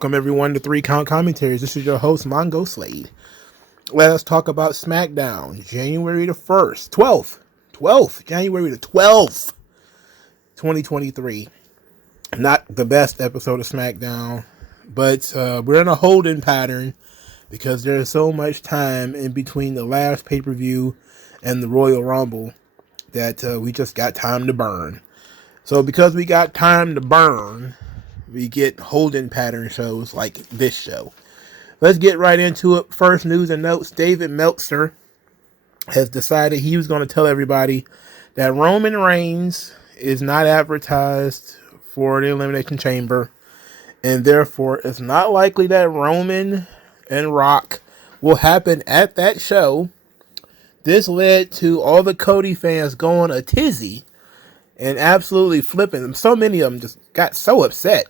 Welcome everyone to 3 Count Commentaries. This is your host, MagMongoSlade. Let us talk about Smackdown, January the 1st, 12th, January the 12th, 2023. Not the best episode of Smackdown, but we're in a holding pattern because there's so much time in between the last pay-per-view and the Royal Rumble that we just got time to burn. So because we got time to burn, we get holding pattern shows like this show. Let's get right into it. First news and notes. David Meltzer has decided he was going to tell everybody that Roman Reigns is not advertised for the Elimination Chamber, and therefore it's not likely that Roman and Rock will happen at that show. This led to all the Cody fans going a tizzy and absolutely flipping them. So many of them just got so upset.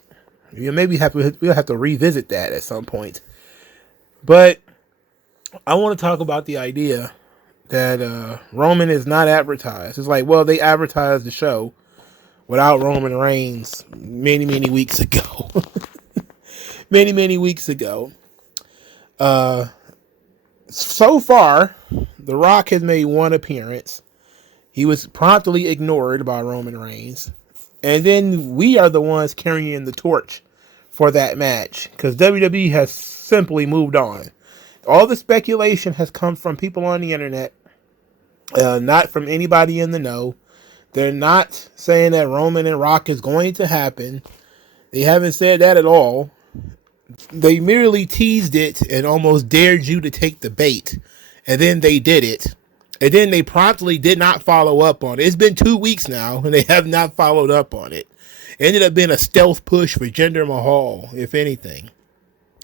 We'll have to revisit that at some point. But I want to talk about the idea that Roman is not advertised. It's like, well, they advertised the show without Roman Reigns many weeks ago. many weeks ago. So far, The Rock has made one appearance. He was promptly ignored by Roman Reigns. And then we are the ones carrying the torch for that match because WWE has simply moved on. All the speculation has come from people on the internet, not from anybody in the know. They're not saying that Roman and Rock is going to happen. They haven't said that at all. They merely teased it and almost dared you to take the bait. And then they did it. And then they promptly did not follow up on it. It's been 2 weeks now, and they have not followed up on it. It ended up being a stealth push for Jinder Mahal, if anything.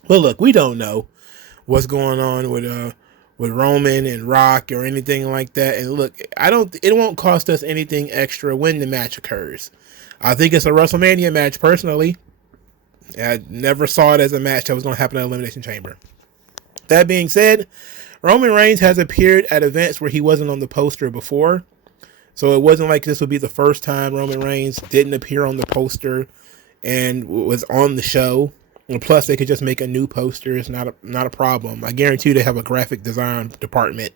But look, we don't know what's going on with Roman and Rock or anything like that. And look, it won't cost us anything extra when the match occurs. I think it's a WrestleMania match, personally. I never saw it as a match that was going to happen at Elimination Chamber. That being said, Roman Reigns has appeared at events where he wasn't on the poster before. So it wasn't like this would be the first time Roman Reigns didn't appear on the poster and was on the show. And plus, they could just make a new poster. It's not a problem. I guarantee you they have a graphic design department.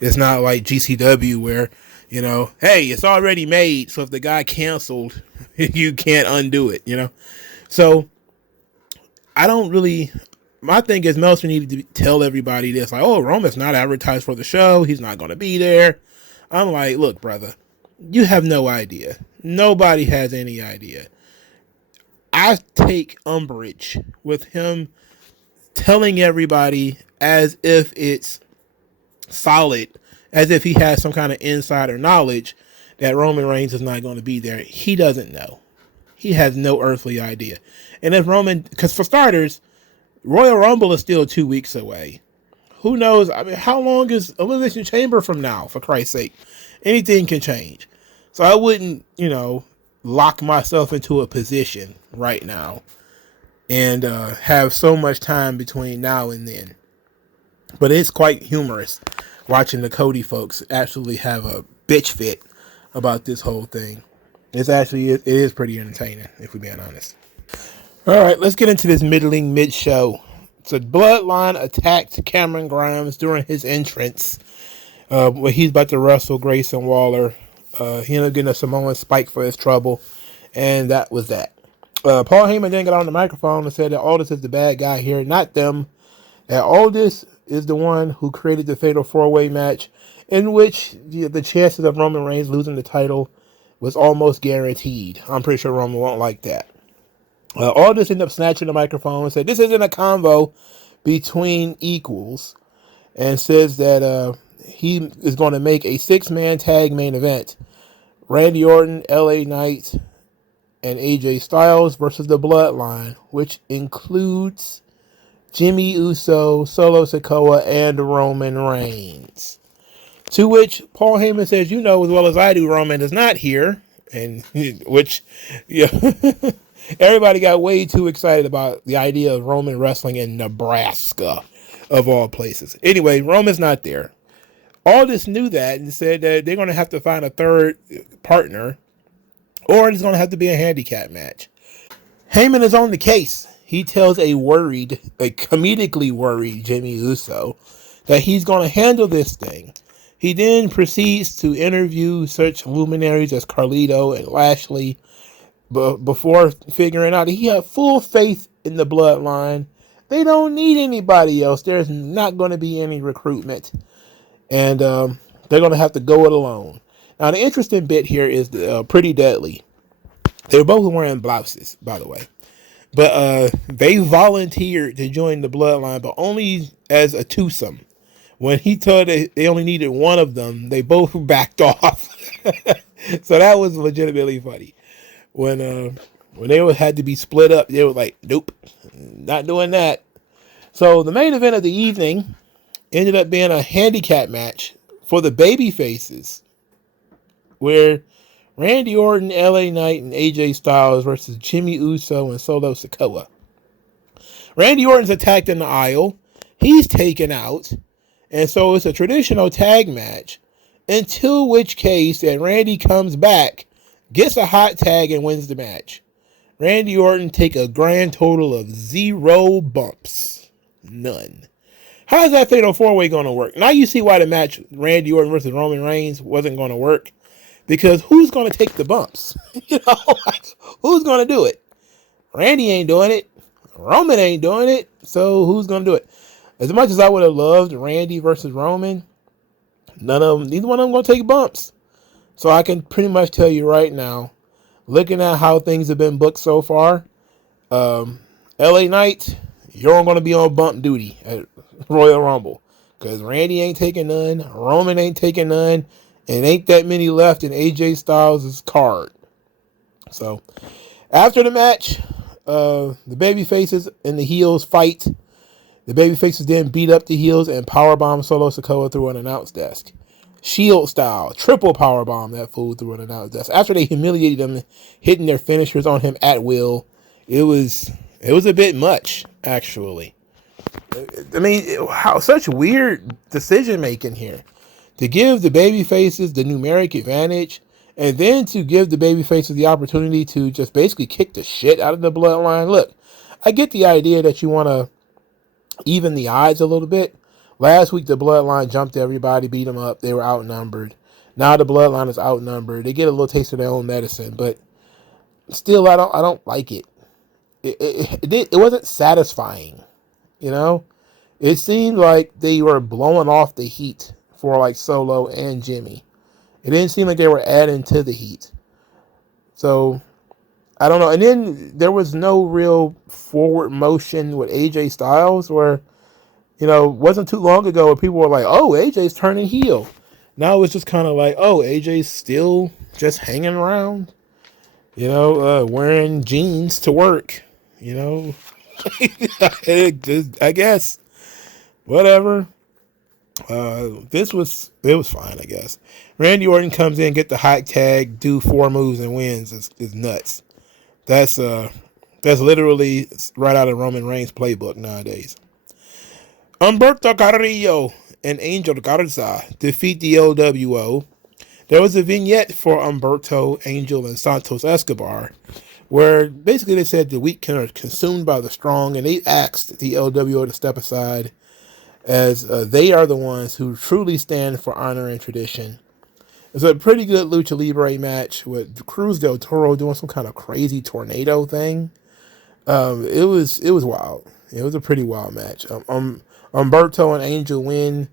It's not like GCW where, hey, it's already made. So if the guy canceled, you can't undo it, So my thing is Meltzer needed to tell everybody this, like, oh, Roman's not advertised for the show. He's not going to be there. I'm like, look, brother, you have no idea. Nobody has any idea. I take umbrage with him telling everybody as if it's solid, as if he has some kind of insider knowledge that Roman Reigns is not going to be there. He doesn't know. He has no earthly idea. And if because for starters, Royal Rumble is still 2 weeks away. Who knows? I mean, how long is Elimination Chamber from now, for Christ's sake? Anything can change. So I wouldn't, lock myself into a position right now and have so much time between now and then. But it's quite humorous watching the Cody folks absolutely have a bitch fit about this whole thing. It is pretty entertaining, if we're being honest. All right, let's get into this middling mid-show. So Bloodline attacked Cameron Grimes during his entrance when he's about to wrestle Grayson Waller. He ended up getting a Samoan spike for his trouble, and that was that. Paul Heyman then got on the microphone and said that Aldis is the bad guy here, not them. That Aldis is the one who created the Fatal 4-Way match in which the chances of Roman Reigns losing the title was almost guaranteed. I'm pretty sure Roman won't like that. Aldis ended up snatching the microphone and said, this isn't a convo between equals, and says that he is going to make a 6-man tag main event. Randy Orton, LA Knight, and AJ Styles versus the Bloodline, which includes Jimmy Uso, Solo Sikoa, and Roman Reigns. To which Paul Heyman says, as well as I do, Roman is not here. And which, everybody got way too excited about the idea of Roman wrestling in Nebraska, of all places. Anyway, Roman's not there. Aldis knew that and said that they're going to have to find a third partner, or it's going to have to be a handicap match. Heyman is on the case. he tells a comedically worried Jimmy Uso that he's going to handle this thing. He then proceeds to interview such luminaries as Carlito and Lashley before figuring out he had full faith in the bloodline. They don't need anybody else. There's not going to be any recruitment. And they're going to have to go it alone. Now, the interesting bit here is Pretty Deadly. They were both wearing blouses, by the way. But they volunteered to join the bloodline, but only as a twosome. When he told they only needed one of them, they both backed off. So that was legitimately funny. When they had to be split up, they were like, nope, not doing that. So the main event of the evening ended up being a handicap match for the baby faces, where Randy Orton, LA Knight, and AJ Styles versus Jimmy Uso and Solo Sikoa. Randy Orton's attacked in the aisle. He's taken out. And so it's a traditional tag match, until which case that Randy comes back, gets a hot tag, and wins the match. Randy Orton take a grand total of 0 bumps. None. How is that Fatal 4-Way going to work? Now you see why the match Randy Orton versus Roman Reigns wasn't going to work. Because who's going to take the bumps? Who's going to do it? Randy ain't doing it. Roman ain't doing it. So who's going to do it? As much as I would have loved Randy versus Roman, neither one of them going to take bumps. So I can pretty much tell you right now, looking at how things have been booked so far, LA Knight, you're going to be on bump duty at Royal Rumble. Because Randy ain't taking none. Roman ain't taking none. And ain't that many left in AJ Styles' card. So, after the match, the babyfaces and the heels fight. The babyfaces then beat up the heels and powerbomb Solo Sikoa through an announce desk. Shield style, triple powerbomb that fool through an announce desk. After they humiliated him, hitting their finishers on him at will, it was a bit much, actually. I mean, such weird decision making here. To give the babyfaces the numeric advantage, and then to give the babyfaces the opportunity to just basically kick the shit out of the bloodline. Look, I get the idea that you want to even the odds a little bit. Last week, the bloodline jumped everybody, beat them up. They were outnumbered. Now the bloodline is outnumbered. They get a little taste of their own medicine, but still, I don't like it. It wasn't satisfying, you know? It seemed like they were blowing off the heat for like Solo and Jimmy. It didn't seem like they were adding to the heat. So, I don't know. And then there was no real forward motion with AJ Styles where, wasn't too long ago where people were like, oh, AJ's turning heel. Now it's just kind of like, oh, AJ's still just hanging around, wearing jeans to work, I guess. Whatever. It was fine, I guess. Randy Orton comes in, get the hot tag, do 4 moves and wins. Is nuts. That's literally right out of Roman Reigns' playbook nowadays. Humberto Carrillo and Angel Garza defeat the LWO. There was a vignette for Humberto, Angel, and Santos Escobar, where basically they said the weak are consumed by the strong, and they asked the LWO to step aside, as they are the ones who truly stand for honor and tradition. It's a pretty good Lucha Libre match with Cruz del Toro doing some kind of crazy tornado thing. It was wild. It was a pretty wild match. Humberto and Angel win.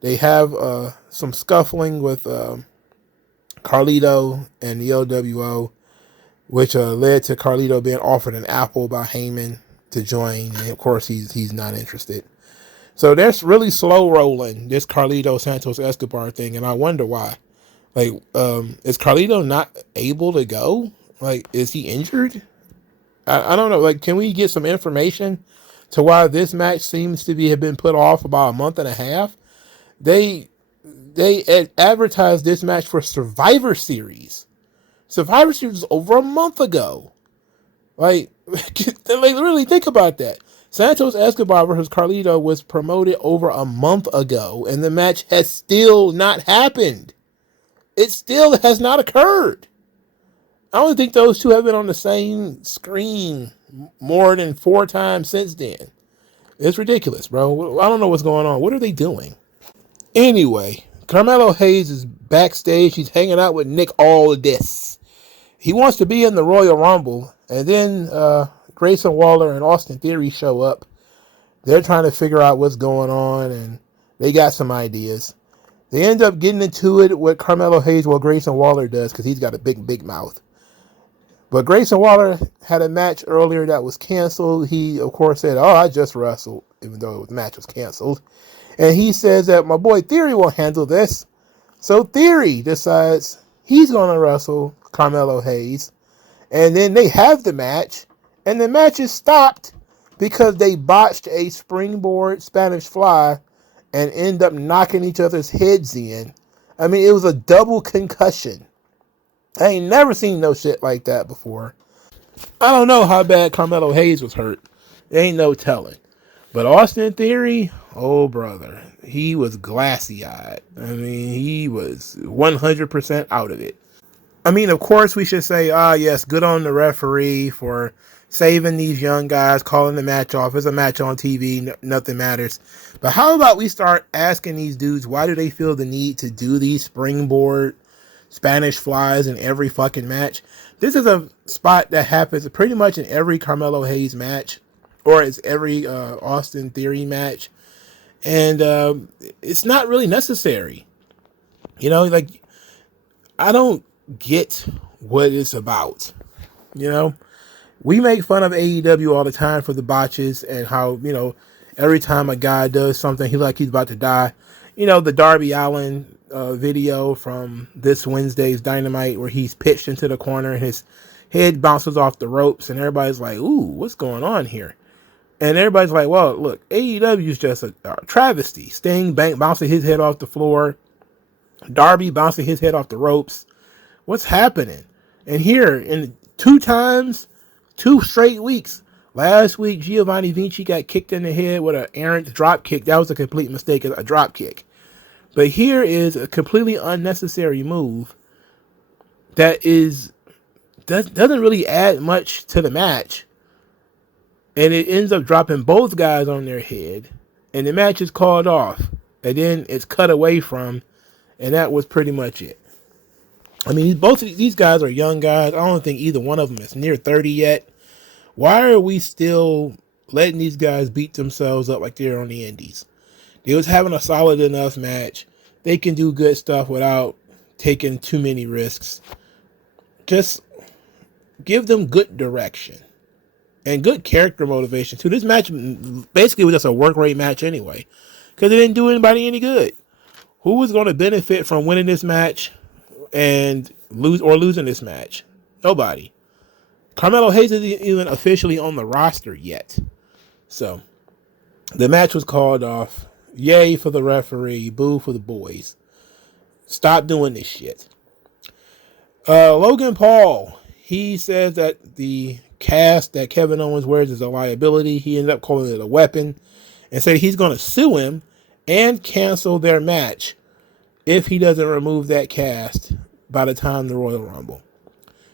They have some scuffling with Carlito and the LWO, which led to Carlito being offered an apple by Heyman to join. And of course, he's not interested. So they're really slow rolling this Carlito Santos Escobar thing, and I wonder why. Like, is Carlito not able to go? Like, is he injured? I don't know. Like, can we get some information to why this match seems to have been put off about a month and a half? They advertised this match for Survivor Series. Survivor Series was over a month ago. Like really think about that. Santos Escobar versus Carlito was promoted over a month ago, and the match has still not happened. It still has not occurred. I don't think those two have been on the same screen more than 4 times since then. It's ridiculous, bro. I don't know what's going on. What are they doing? Anyway, Carmelo Hayes is backstage. He's hanging out with Nick Aldis. He wants to be in the Royal Rumble. And then Grayson Waller and Austin Theory show up. They're trying to figure out what's going on, and they got some ideas. They end up getting into it with Carmelo Hayes, what Grayson Waller does, because he's got a big mouth. But Grayson Waller had a match earlier that was canceled. He, of course, said, "Oh, I just wrestled," even though the match was canceled. And he says that my boy Theory will handle this. So Theory decides he's going to wrestle Carmelo Hayes. And then they have the match. And the match is stopped because they botched a springboard Spanish fly and end up knocking each other's heads in. I mean, it was a double concussion. I ain't never seen no shit like that before. I don't know how bad Carmelo Hayes was hurt. There ain't no telling. But Austin Theory, oh brother, he was glassy-eyed. I mean, he was 100% out of it. I mean, of course we should say, yes, good on the referee for saving these young guys, calling the match off. It's a match on TV, nothing matters. But how about we start asking these dudes, why do they feel the need to do these springboard Spanish flies in every fucking match? This is a spot that happens pretty much in every Carmelo Hayes match, or it's every Austin Theory match. And it's not really necessary. You know, like, I don't get what it's about. You know, we make fun of AEW all the time for the botches and how, you know, every time a guy does something, he's about to die. You know, the Darby Allin video from this Wednesday's Dynamite where he's pitched into the corner and his head bounces off the ropes and everybody's like, ooh, what's going on here? And everybody's like, well, look, AEW is just a travesty. Sting bouncing his head off the floor. Darby bouncing his head off the ropes. What's happening? And here, in 2 straight weeks. Last week, Giovanni Vinci got kicked in the head with an errant drop kick. That was a complete mistake, a drop kick. But here is a completely unnecessary move that doesn't really add much to the match. And it ends up dropping both guys on their head. And the match is called off. And then it's cut away from. And that was pretty much it. I mean, both of these guys are young guys. I don't think either one of them is near 30 yet. Why are we still letting these guys beat themselves up like they're on the indies? They was having a solid enough match. They can do good stuff without taking too many risks. Just give them good direction. And good character motivation, too. This match basically was just a work rate match anyway. Because it didn't do anybody any good. Who was going to benefit from winning this match and losing this match? Nobody. Carmelo Hayes isn't even officially on the roster yet. So, the match was called off. Yay for the referee. Boo for the boys. Stop doing this shit. Logan Paul. He says that the cast that Kevin Owens wears is a liability. He ended up calling it a weapon and said he's going to sue him and cancel their match if he doesn't remove that cast by the time the Royal Rumble.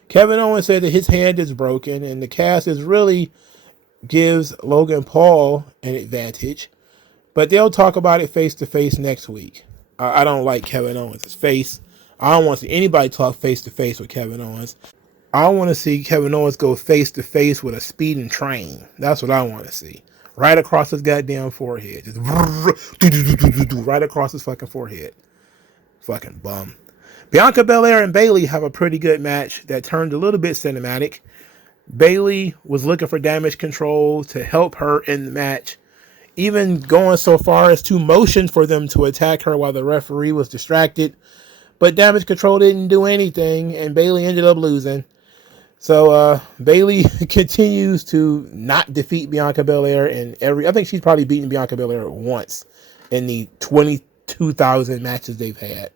Kevin Owens said that his hand is broken and the cast really gives Logan Paul an advantage, but they'll talk about it face to face next week. I don't like Kevin Owens' face. I don't want to see anybody talk face to face with Kevin Owens. I want to see Kevin Owens go face to face with a speeding train. That's what I want to see. Right across his goddamn forehead. Just right across his fucking forehead. Fucking bum. Bianca Belair and Bayley have a pretty good match that turned a little bit cinematic. Bayley was looking for Damage Control to help her in the match, even going so far as to motion for them to attack her while the referee was distracted. But Damage Control didn't do anything, and Bayley ended up losing. So Bayley continues to not defeat Bianca Belair in I think she's probably beaten Bianca Belair once in the 22,000 matches they've had.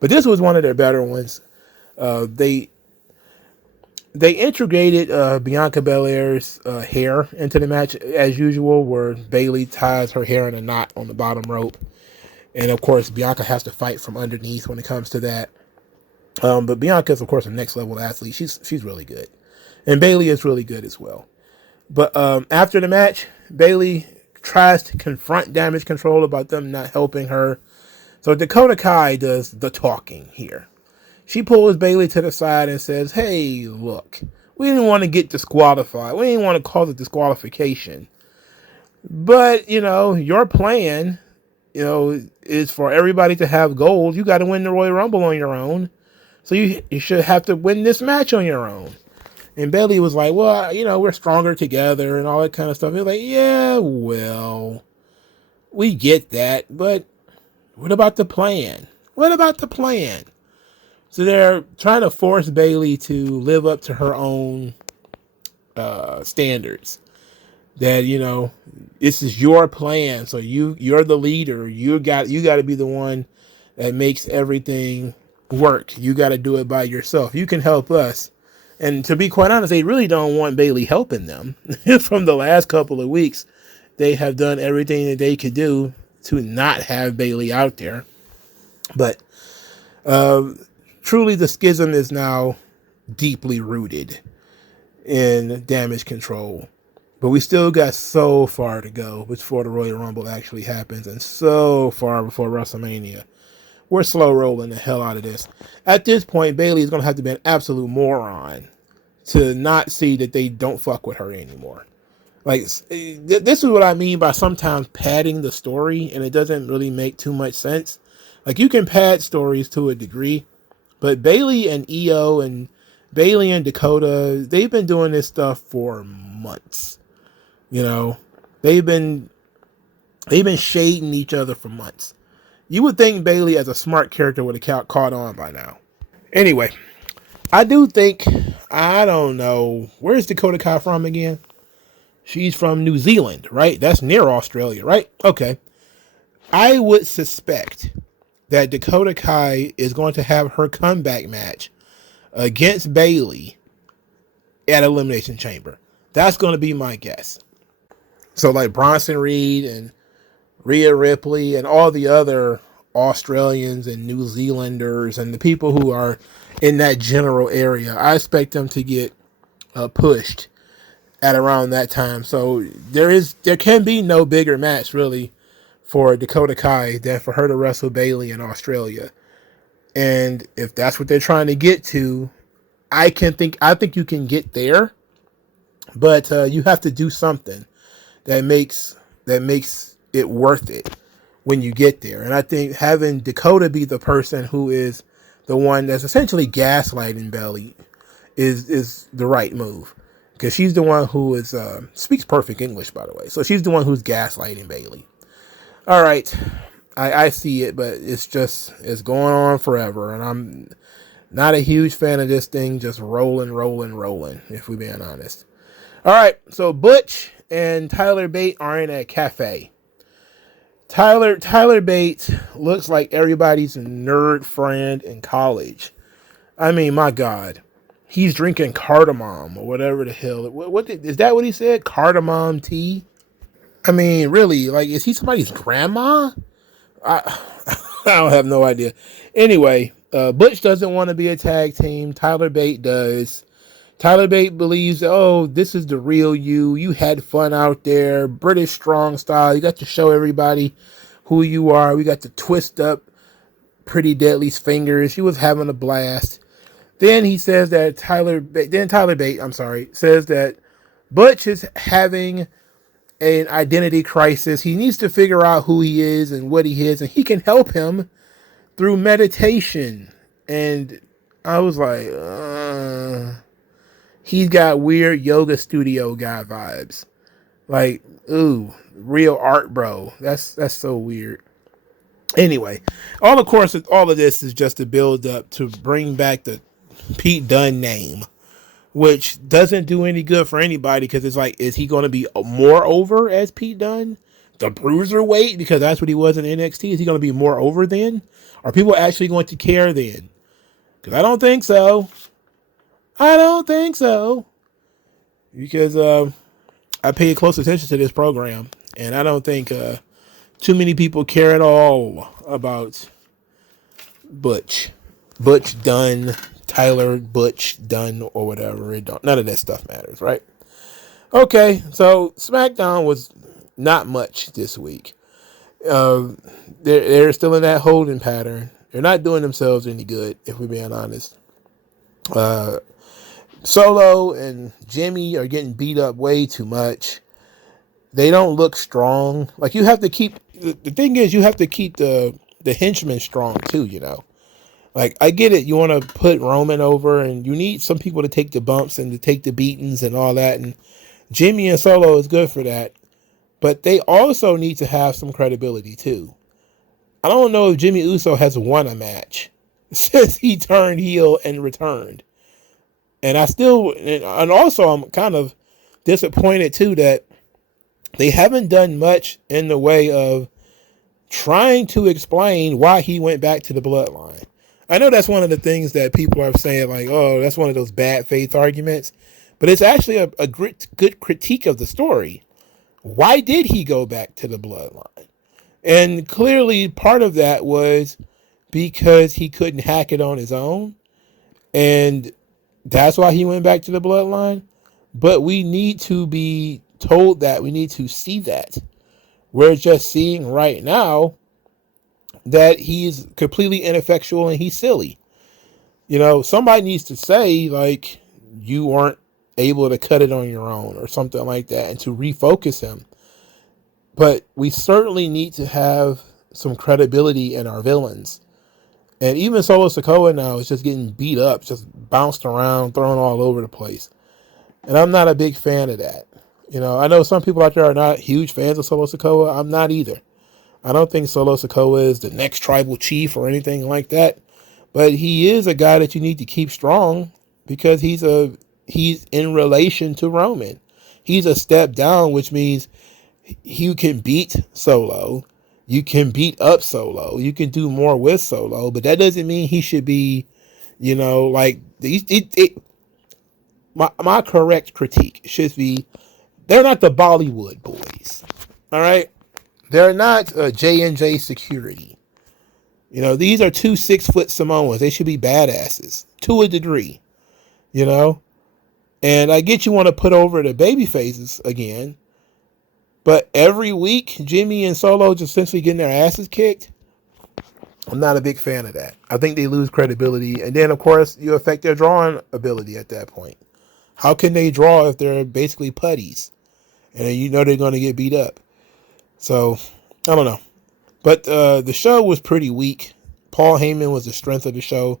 But this was one of their better ones. They integrated Bianca Belair's hair into the match as usual, where Bayley ties her hair in a knot on the bottom rope. And of course, Bianca has to fight from underneath when it comes to that. But Bianca is, of course, a next level athlete. She's really good. And Bayley is really good as well. But after the match, Bayley tries to confront Damage Control about them not helping her. So Dakota Kai does the talking here. She pulls Bayley to the side and says, hey, look, we didn't want to get disqualified. We didn't want to cause a disqualification. But, your plan, is for everybody to have gold. You got to win the Royal Rumble on your own. So you should have to win this match on your own. And Bayley was like, well, we're stronger together and all that kind of stuff. He was like, yeah, well, we get that. But what about the plan? What about the plan? So they're trying to force Bayley to live up to her own standards. That, this is your plan. So you're the leader. You got to be the one that makes everything work. You got to do it by yourself. You can help us. And to be quite honest, they really don't want Bayley helping them. From the last couple of weeks, they have done everything that they could do to not have Bayley out there. But truly, the schism is now deeply rooted in Damage Control. But we still got so far to go before the Royal Rumble actually happens, and so far before WrestleMania. We're slow rolling the hell out of this. At this point, Bayley is going to have to be an absolute moron to not see that they don't fuck with her anymore. Like, this is what I mean by sometimes padding the story, and it doesn't really make too much sense. Like, you can pad stories to a degree, but Bayley and Io and Bayley and Dakota, they've been doing this stuff for months. They've been shading each other for months. You would think Bayley, as a smart character, would have caught on by now. Anyway, I do think, I don't know, where's Dakota Kai from again? She's from New Zealand, right? That's near Australia, right? Okay. I would suspect that Dakota Kai is going to have her comeback match against Bayley at Elimination Chamber. That's going to be my guess. So like Bronson Reed and Rhea Ripley and all the other Australians and New Zealanders and the people who are in that general area, I expect them to get pushed at around that time. So there can be no bigger match really for Dakota Kai than for her to wrestle Bayley in Australia. And if that's what they're trying to get to, I think you can get there, but you have to do something that makes it worth it when you get there. And I think having Dakota be the person who is the one that's essentially gaslighting Bayley is the right move, because she's the one who is speaks perfect English, by the way. So she's the one who's gaslighting Bayley. All right, I see it, but it's going on forever, and I'm not a huge fan of this thing just rolling, if we're being honest. All right, so Butch and Tyler Bate are in a cafe. Tyler Bate looks like everybody's nerd friend in college. I mean, my God. He's drinking cardamom or whatever the hell. Is that what he said? Cardamom tea? I mean, really, like, is he somebody's grandma? I don't have no idea. Anyway, Butch doesn't want to be a tag team. Tyler Bate does. Tyler Bate believes, oh, this is the real you. You had fun out there. British strong style. You got to show everybody who you are. We got to twist up Pretty Deadly's fingers. She was having a blast. Then he says that Tyler Bate says that Butch is having an identity crisis. He needs to figure out who he is and what he is, and he can help him through meditation. And I was like, he's got weird yoga studio guy vibes. Like, ooh, real art bro. That's so weird. Anyway, all of this is just to build up to bring back the Pete Dunne name, which doesn't do any good for anybody, because it's like, is he going to be more over as Pete Dunne, the bruiserweight, because that's what he was in NXT? Is he going to be more over then? Are people actually going to care then? Because I don't think so. Because I pay close attention to this program, and I don't think too many people care at all about Butch Dunne, Tyler Butch Dunne, or whatever. None of that stuff matters, right? Okay, so SmackDown was not much this week. Uh, they're still in that holding pattern. They're not doing themselves any good, if we're being honest. Solo and Jimmy are getting beat up way too much. They don't look strong. Like, you have to keep the thing is, you have to keep the henchmen strong too. Like, I get it. You want to put Roman over, and you need some people to take the bumps and to take the beatings and all that. And Jimmy and Solo is good for that. But they also need to have some credibility too. I don't know if Jimmy Uso has won a match since he turned heel and returned. And also I'm kind of disappointed too that they haven't done much in the way of trying to explain why he went back to the bloodline. I know that's one of the things that people are saying, like, oh, that's one of those bad faith arguments. But it's actually a good critique of the story. Why did he go back to the bloodline? And clearly part of that was because he couldn't hack it on his own. And that's why he went back to the bloodline. But we need to be told that. We need to see that. We're just seeing right now that he's completely ineffectual and he's silly. Somebody needs to say, like, you weren't able to cut it on your own or something like that, and to refocus him. But we certainly need to have some credibility in our villains. And even Solo Sikoa now is just getting beat up, just bounced around, thrown all over the place. And I'm not a big fan of that. I know some people out there are not huge fans of Solo Sikoa. I'm not either. I don't think Solo Sikoa is the next tribal chief or anything like that. But he is a guy that you need to keep strong because he's in relation to Roman. He's a step down, which means you can beat Solo. You can beat up Solo. You can do more with Solo. But that doesn't mean he should be, like, my correct critique should be, they're not the Bollywood boys. All right? They're not J&J Security. These are 2 6-foot Samoans. They should be badasses to a degree. And I get you want to put over the baby faces again. But every week, Jimmy and Solo just essentially getting their asses kicked. I'm not a big fan of that. I think they lose credibility. And then, of course, you affect their drawing ability at that point. How can they draw if they're basically putties? And they're going to get beat up. So, I don't know. But the show was pretty weak. Paul Heyman was the strength of the show.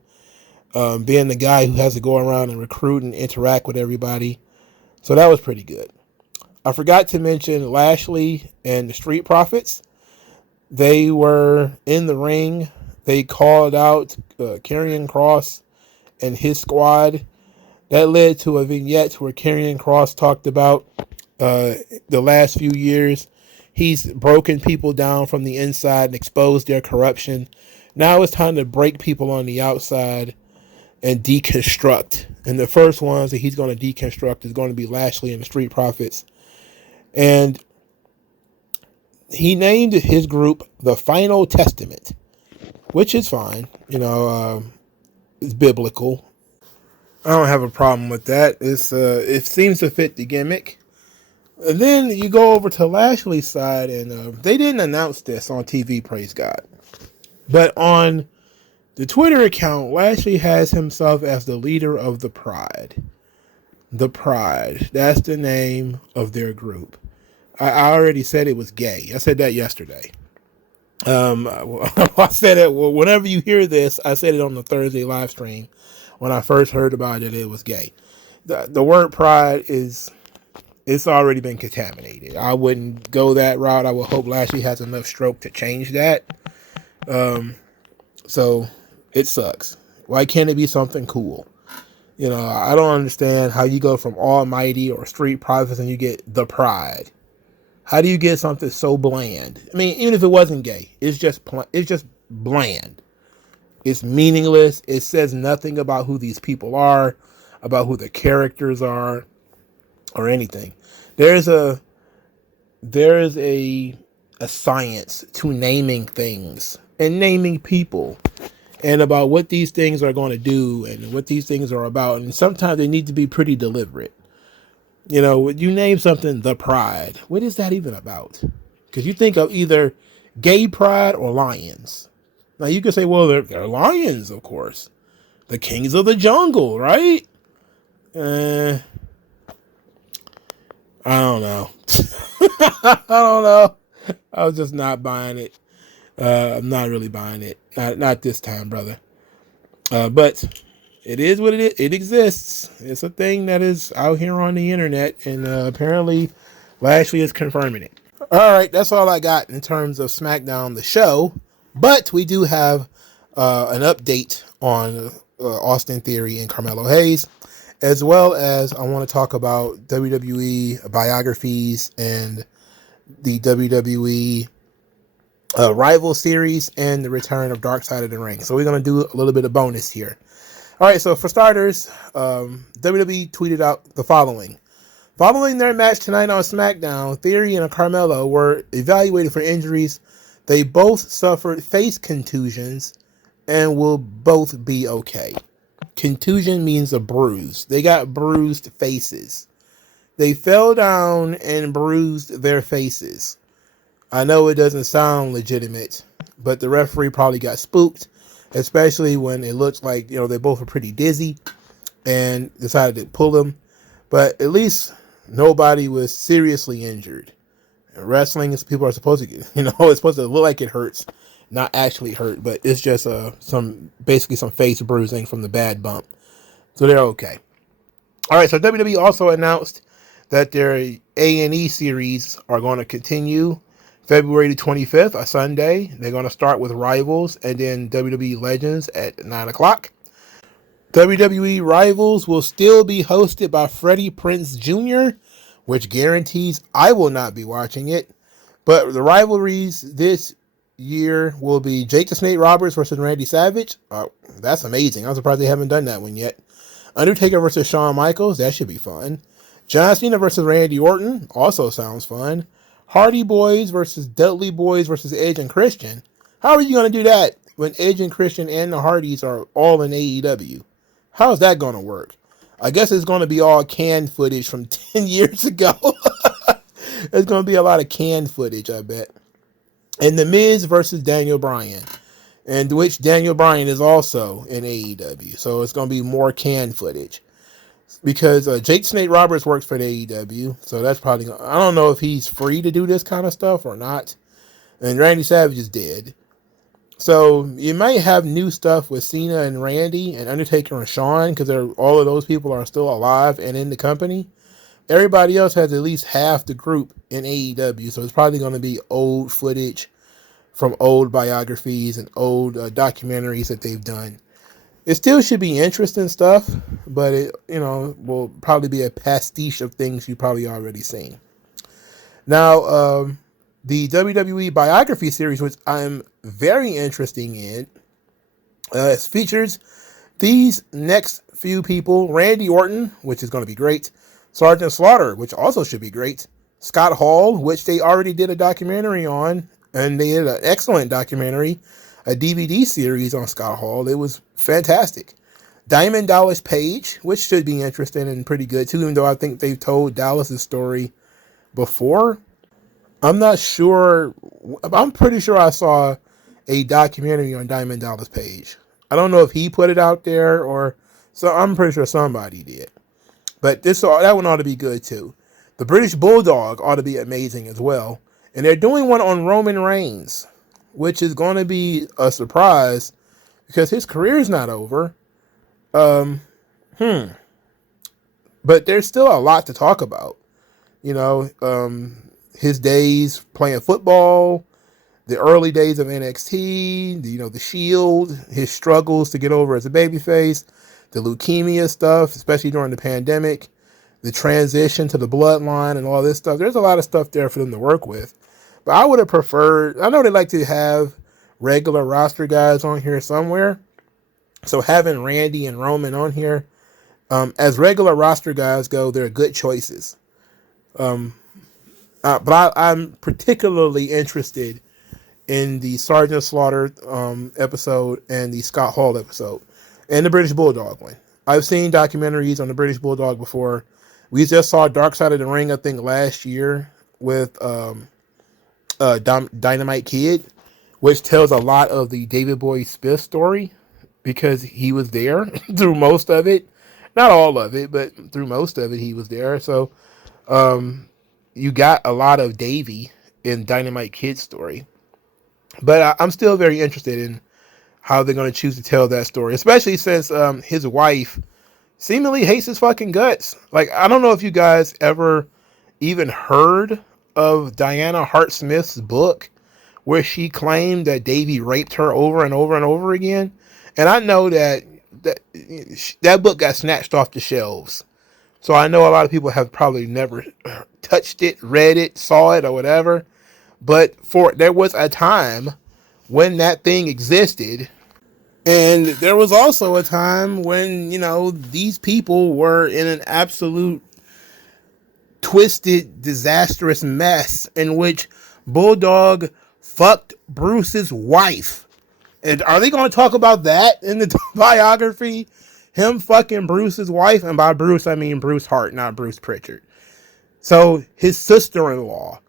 Being the guy who has to go around and recruit and interact with everybody. So that was pretty good. I forgot to mention Lashley and the Street Profits. They were in the ring. They called out Karrion Kross and his squad. That led to a vignette where Karrion Kross talked about the last few years. He's broken people down from the inside and exposed their corruption. Now it's time to break people on the outside and deconstruct. And the first ones that he's going to deconstruct is going to be Lashley and the Street Profits. And he named his group the Final Testament, which is fine. It's biblical. I don't have a problem with that. It seems to fit the gimmick. And then you go over to Lashley's side, and they didn't announce this on TV, praise God. But on the Twitter account, Lashley has himself as the leader of the Pride. The Pride. That's the name of their group. I already said it was gay. I said that yesterday. I said it. Well, whenever you hear this, I said it on the Thursday live stream. When I first heard about it, it was gay. The word pride it's already been contaminated. I wouldn't go that route. I would hope Lashley has enough stroke to change that. So it sucks. Why can't it be something cool? I don't understand how you go from Almighty or Street Profits and you get the Pride. How do you get something so bland? I mean, even if it wasn't gay, it's just bland. It's meaningless. It says nothing about who these people are, about who the characters are, or anything. There is a science to naming things and naming people, and about what these things are going to do and what these things are about. And sometimes they need to be pretty deliberate. You know, you name something the Pride. What is that even about? Because you think of either gay pride or lions. Now you could say, well, they're lions, of course. The kings of the jungle, right? I don't know. I don't know. I was just not buying it. I'm not really buying it. Not this time, brother. But it is what it is. It exists. It's a thing that is out here on the internet, and apparently Lashley is confirming it. All right, that's all I got in terms of SmackDown, the show. But we do have an update on Austin Theory and Carmelo Hayes, as well as I want to talk about WWE biographies and the WWE Rival series and the return of Dark Side of the Ring. So we're going to do a little bit of bonus here. All right, so for starters, WWE tweeted out the following. Following their match tonight on SmackDown, Theory and Carmelo were evaluated for injuries. They both suffered face contusions and will both be okay. Contusion means a bruise. They got bruised faces. They fell down and bruised their faces. I know it doesn't sound legitimate, but the referee probably got spooked, especially when it looks like, they both were pretty dizzy and decided to pull them. But at least nobody was seriously injured. Wrestling is people are supposed to get, it's supposed to look like it hurts, not actually hurt, but it's just some face bruising from the bad bump. So they're okay. All right, so WWE also announced that their A&E series are going to continue February the 25th, a Sunday. They're going to start with Rivals and then WWE Legends at 9 o'clock. WWE Rivals will still be hosted by Freddie Prinze Jr., which guarantees I will not be watching it. But the rivalries this year will be Jake the Snake Roberts versus Randy Savage. That's amazing. I'm surprised they haven't done that one yet. Undertaker versus Shawn Michaels. That should be fun. John Cena versus Randy Orton. Also sounds fun. Hardy Boys versus Dudley Boys versus Edge and Christian. How are you going to do that when Edge and Christian and the Hardys are all in AEW? How is that going to work? I guess it's going to be all canned footage from 10 years ago. There's going to be a lot of canned footage, I bet. And The Miz versus Daniel Bryan, and which Daniel Bryan is also in AEW. So it's going to be more canned footage. Because Jake Snake Roberts works for the AEW, so that's probably, I don't know if he's free to do this kind of stuff or not. And Randy Savage is dead. So you might have new stuff with Cena and Randy and Undertaker and Shawn, because all of those people are still alive and in the company. Everybody else has at least half the group in AEW, so it's probably going to be old footage from old biographies and old documentaries that they've done. It still should be interesting stuff, but it, will probably be a pastiche of things you've probably already seen. Now, the WWE biography series, which I'm very interested in, features these next few people: Randy Orton, which is going to be great; Sergeant Slaughter, which also should be great; Scott Hall, which they already did a documentary on, and they did an excellent documentary, a DVD series on Scott Hall. It was fantastic. Diamond Dallas Page, which should be interesting and pretty good too, even though I think they've told Dallas's story before. I'm not sure. I'm pretty sure I saw a documentary on Diamond Dallas Page. I don't know if he put it out there or so. I'm pretty sure somebody did. But that one ought to be good too. The British Bulldog ought to be amazing as well. And they're doing one on Roman Reigns, which is going to be a surprise because his career is not over. But there's still a lot to talk about. His days playing football, the early days of NXT, the Shield, his struggles to get over as a babyface, the leukemia stuff, especially during the pandemic, the transition to the bloodline and all this stuff. There's a lot of stuff there for them to work with. But I would have preferred, I know they like to have regular roster guys on here somewhere. So having Randy and Roman on here, as regular roster guys go, they're good choices. But I'm particularly interested in the Sergeant Slaughter episode and the Scott Hall episode and the British Bulldog one. I've seen documentaries on the British Bulldog before, We just saw Dark Side of the Ring, I think, last year with Dynamite Kid, which tells a lot of the David Boy Smith story because he was there through most of it. Not all of it, but through most of it, he was there. So you got a lot of Davey in Dynamite Kid's story. But I'm still very interested in how they're going to choose to tell that story, especially since his wife seemingly hates his fucking guts. Like, I don't know if you guys ever even heard of Diana Hart Smith's book where she claimed that Davey raped her over and over and over again. And I know that book got snatched off the shelves. So I know a lot of people have probably never touched it, read it, saw it, or whatever. But there was a time when that thing existed. And there was also a time when, these people were in an absolute twisted, disastrous mess in which Bulldog fucked Bruce's wife. And are they going to talk about that in the biography? Him fucking Bruce's wife? And by Bruce, I mean Bruce Hart, not Bruce Pritchard. So his sister-in-law.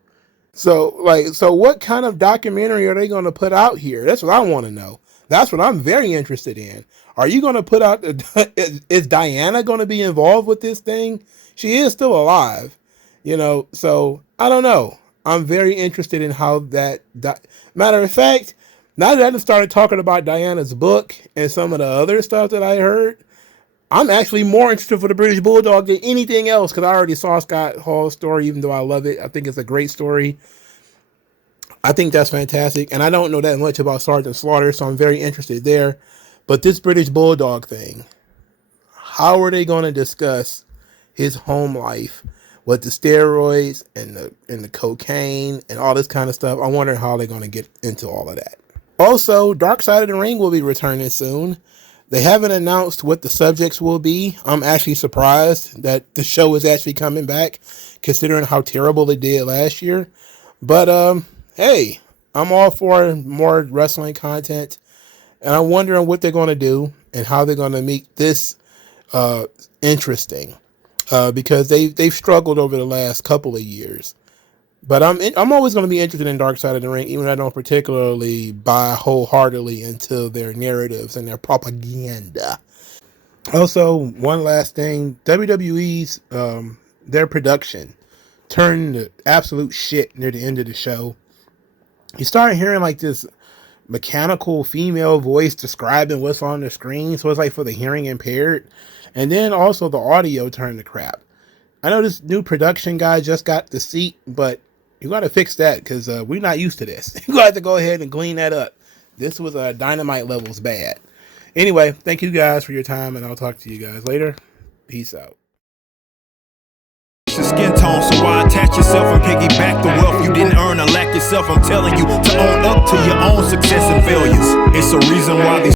So what kind of documentary are they going to put out here? That's what I want to know. That's what I'm very interested in. Are you going to put out, is Diana going to be involved with this thing? She is still alive, so I don't know. I'm very interested in how that, matter of fact, now that I started talking about Diana's book and some of the other stuff that I heard, I'm actually more interested for the British Bulldog than anything else because I already saw Scott Hall's story, even though I love it. I think it's a great story. I think that's fantastic. And I don't know that much about Sergeant Slaughter, so I'm very interested there. But this British Bulldog thing, how are they going to discuss his home life with the steroids and the cocaine and all this kind of stuff? I wonder how they're going to get into all of that. Also, Dark Side of the Ring will be returning soon. They haven't announced what the subjects will be. I'm actually surprised that the show is actually coming back, considering how terrible it did last year. But, hey, I'm all for more wrestling content. And I'm wondering what they're going to do and how they're going to make this interesting. Because they've struggled over the last couple of years. But I'm always going to be interested in Dark Side of the Ring, even though I don't particularly buy wholeheartedly into their narratives and their propaganda. Also, one last thing, WWE's their production turned to absolute shit near the end of the show. You start hearing like this mechanical female voice describing what's on the screen, so it's like for the hearing impaired, and then also the audio turned to crap. I know this new production guy just got the seat, but you got to fix that because we're not used to this. You got to go ahead and clean that up. This was Dynamite levels bad. Anyway, thank you guys for your time, and I'll talk to you guys later. Peace out. Skin tone, so why attach yourself and piggyback the wealth you didn't earn or lack yourself? I'm telling you to own up to your own success and failures. It's a reason why these